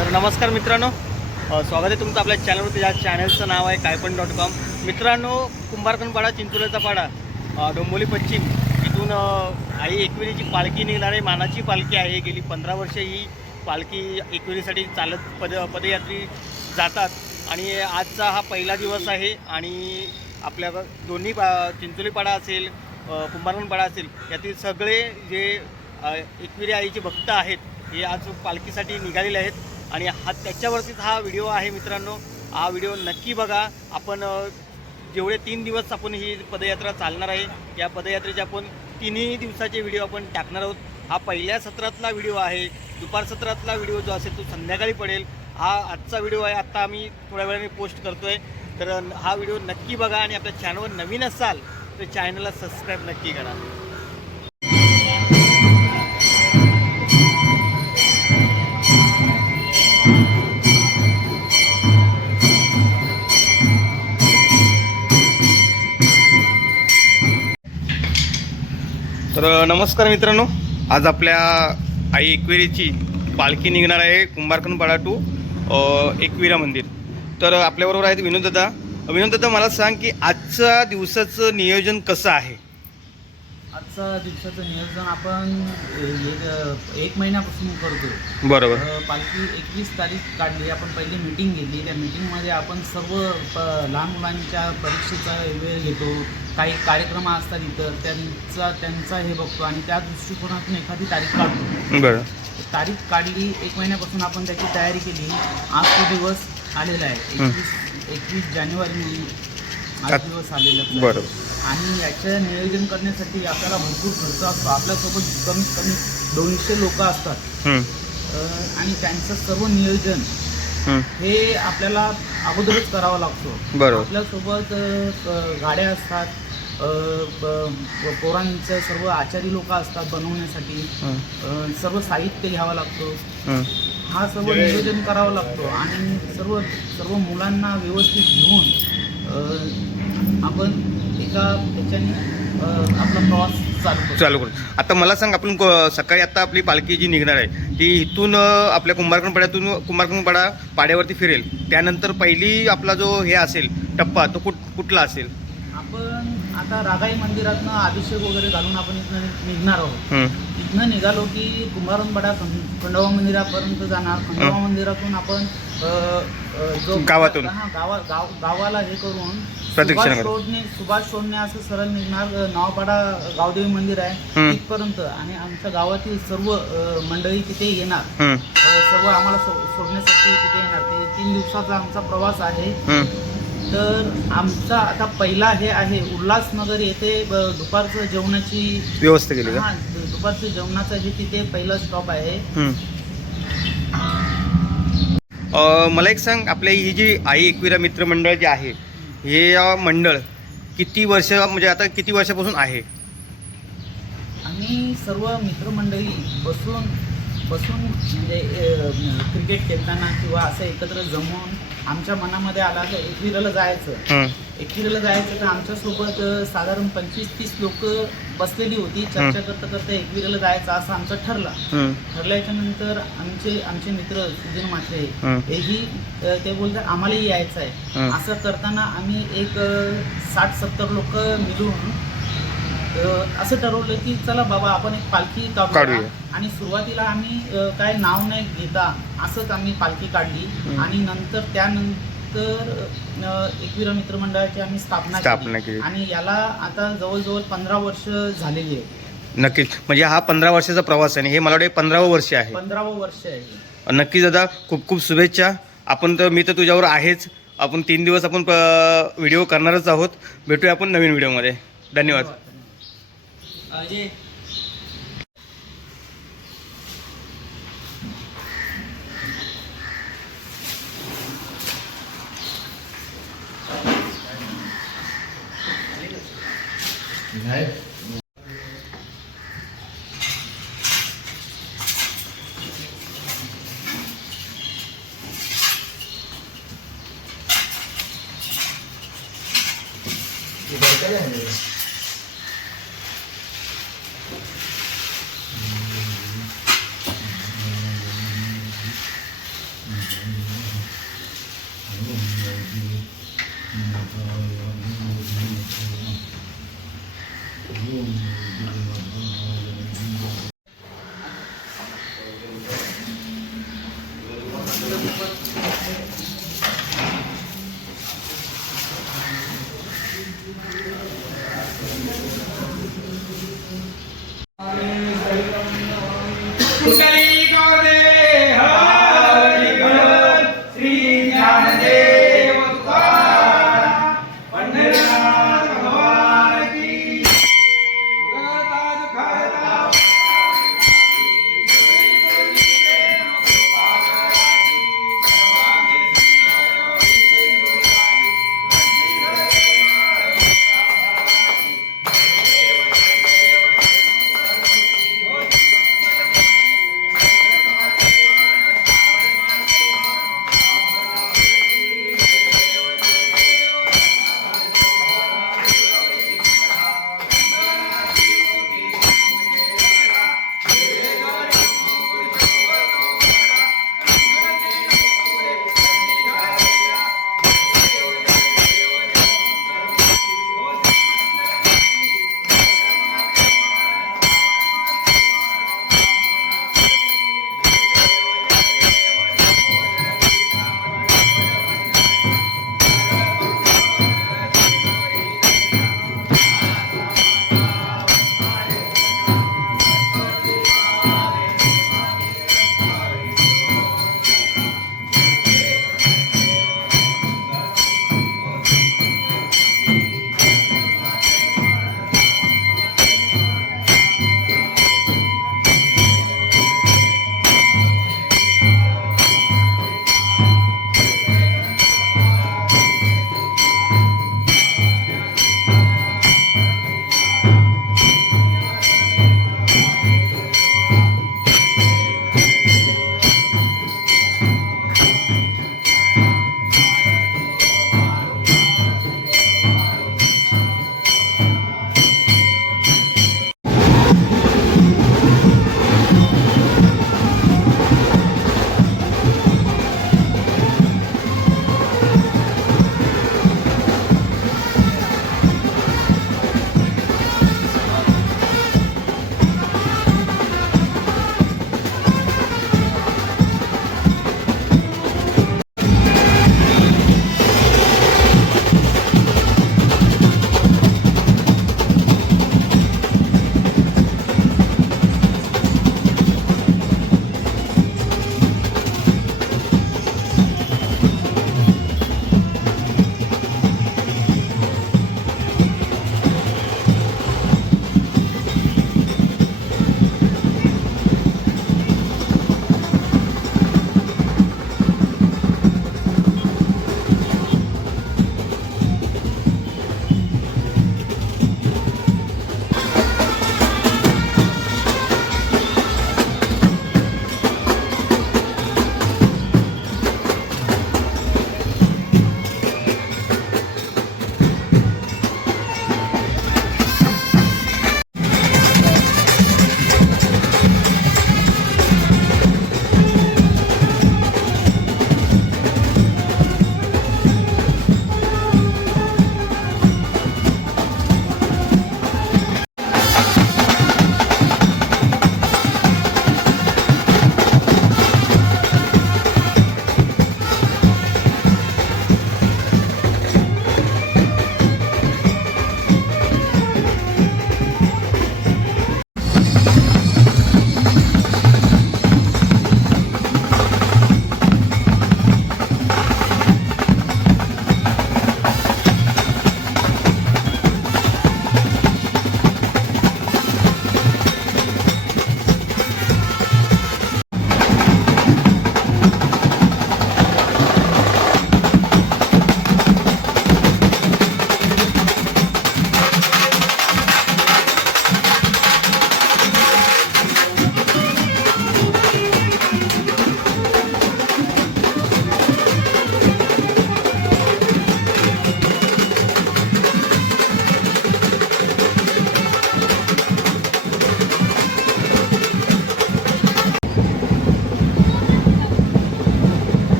तर नमस्कार मित्रांनो, स्वागत आहे तुमचं आपल्या चॅनलवरती. या चॅनलचं नाव आहे कायपण.com. मित्रांनो, कुंभारकणपाडा चिंचोलीचा पाडा, डोंबिवली पश्चिम इथून आई एकविरीची पालखी निघणार आहे. मानाची पालखी आहे. गेली 15 वर्ष ही पालखी एकविरीसाठी चालत पदयात्री जातात आणि आजचा हा पहिला दिवस आहे. आणि आपल्या दोन्ही चिंचोली पाडा असेल, कुंभारकणपाडा असेल, यातील सगळे जे एकविरी आईचे भक्त आहेत हे आज पालखीसाठी निघालेले आहेत. आणि त्याच्यावरतीच हा व्हिडिओ आहे. मित्रांनो, हा व्हिडिओ नक्की बघा. आपण जेवढे 3 दिवस आपण ही पदयात्रा चालणार आहे, या पदयात्रेचे आपण 3ही दिवसाचे व्हिडिओ आपण टाकणार आहोत. हा पहिल्या सत्रातला व्हिडिओ आहे. दुपार सत्रातला व्हिडिओ जो असेल तो संध्याकाळी पडेल. हा आजचा व्हिडिओ आहे. आत्ता आम्ही थोड्या वेळाने पोस्ट करतो आहे. तर हा व्हिडिओ नक्की बघा. आणि आपल्या चॅनलवर नवीन असाल तर चॅनलला सबस्क्राईब नक्की करा. तर नमस्कार मित्रांनो, आज आपल्या आई एकविरीची पालखी निघणार आहे कुंभारकणपाडा टू एकविरा मंदिर. तर आपल्याबरोबर आहेत विनोद दादा. विनोद दादा, मला सांग की आजच्या दिवसाचं नियोजन कसं आहे? आजचा दिवसाचं नियोजन आपण एक महिन्यापासून करतो. बरोबर. पालखी 21 तारीख काढली. आपण पहिली मीटिंग घेतली. त्या मीटिंगमध्ये आपण सर्व लहान मुलांच्या परीक्षेचा वेळ घेतो. काही कार्यक्रम असतात इथं, त्यांचा हे बघतो आणि त्या दृष्टिकोनातून एखादी तारीख काढतो. बरं. तारीख काढली, एक महिन्यापासून आपण त्याची तयारी केली. आज तो दिवस आलेला आहे. 21 जानेवारी आज दिवस आलेला आहे. बरोबर. आणि याचं नियोजन करण्यासाठी आपल्याला भरपूर खर्च असतो. आपल्यासोबत कमीत कमी 200 लोक असतात आणि त्यांचं सर्व नियोजन हे आपल्याला अगोदरच करावं लागतो. बरोबर. आपल्यासोबत गाड्या असतात, पोरांचं सर्व आचारी लोक असतात बनवण्यासाठी. सर्व साहित्य घ्यावं लागतो. हा सर्व नियोजन करावं लागतो आणि सर्व मुलांना व्यवस्थित घेऊन आपण एका ह्याच्याने आपला प्रवास चालू करू. आता मला सांग, आपण सकाळी आता आपली पालखी जी निघणार आहे ती इथून आपल्या कुंभारकणपाडा पाड्यावरती फिरेल. त्यानंतर पहिली आपला जो हे असेल टप्पा तो कुठला असेल? आपण आता रागाई मंदिरातनं अभिषेक वगैरे घालून आपण इथनं निघणार आहोत. इथनं निघालो की कुंभारकणपाडा खंडोबा मंदिरापर्यंत जाणार. खंडोबा मंदिरातून आपण जो गावातून गावाला हे करून सुभाष रोडने असं सरळ निघणार. नावपाडा गावदेवी मंदिर आहे तिथपर्यंत आणि आमच्या गावातील सर्व मंडळी तिथे येणार. सर्व आम्हाला सोडण्यासाठी तिथे येणार. ते 3 दिवसाचा आमचा प्रवास आहे. तर आमचा आता पहिला हे आहे उल्हासनगर येथे दुपारचं जेवणाची व्यवस्था केली. दुपारचं जेवणाचं हे तिथे पहिला स्टॉप आहे. मला एक सांग, आपल्या ही जी आई एकविरा मित्रमंडळ जे आहे हे मंडळ किती वर्ष, म्हणजे आता किती वर्षापासून आहे? आम्ही सर्व मित्रमंडळी बसून म्हणजे क्रिकेट खेळताना किंवा असं एकत्र जमून आमच्या मनामध्ये आला तर एकविराला जायचं तर आमच्यासोबत साधारण 25-30 लोक बसलेली होती. चर्चा करता एकविराला जायचं असं आमचं ठरल्याच्या नंतर आमचे मित्र सुजन मात्रे हेही ते बोलतात आम्हालाही यायचं आहे. असं करताना आम्ही एक 60-70 लोक मिळून असं ठरवलं की चला बाबा आपण एक पालखी काढूया. आणि सुरुवातीला आम्ही काय नाव नाही घेता असंच आम्ही पालखी काढली आणि त्यानंतर एकविरा मित्रमंडळाची आम्ही स्थापना केली आणि याला आता जवळजवळ 15 वर्ष झालेली आहे. नक्कीच. म्हणजे हा 15 वर्षाचा प्रवास आहे आणि हे मला वाटतं 15वं वर्ष आहे. 15वं वर्ष आहे. नक्कीच दादा, खूप खूप शुभेच्छा. मी तर तुझ्यावर आहेच. आपण 3 दिवस आपण व्हिडिओ करणारच आहोत. भेटूया आपण नवीन व्हिडिओमध्ये. धन्यवाद.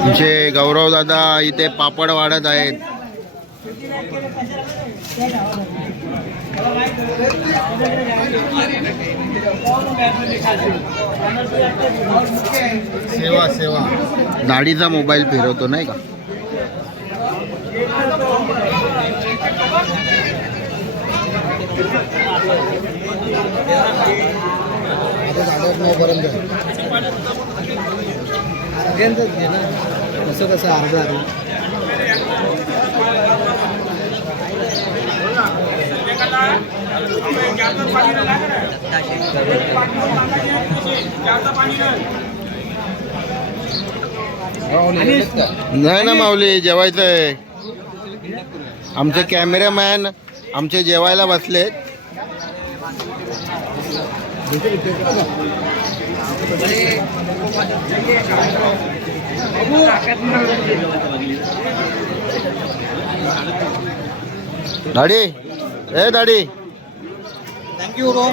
आमचे गौरव दादा इथे पापड वाढत आहेत. सेवा सेवा दाढीचा मोबाईल फिरवतो नाही का. कसं कसं अर्धा नाही ना माऊली, जेवायचं आहे. आमचे कॅमेरामॅन आमचे जेवायला बसलेत. दाढी ए दाढी थँक्यू ब्रो.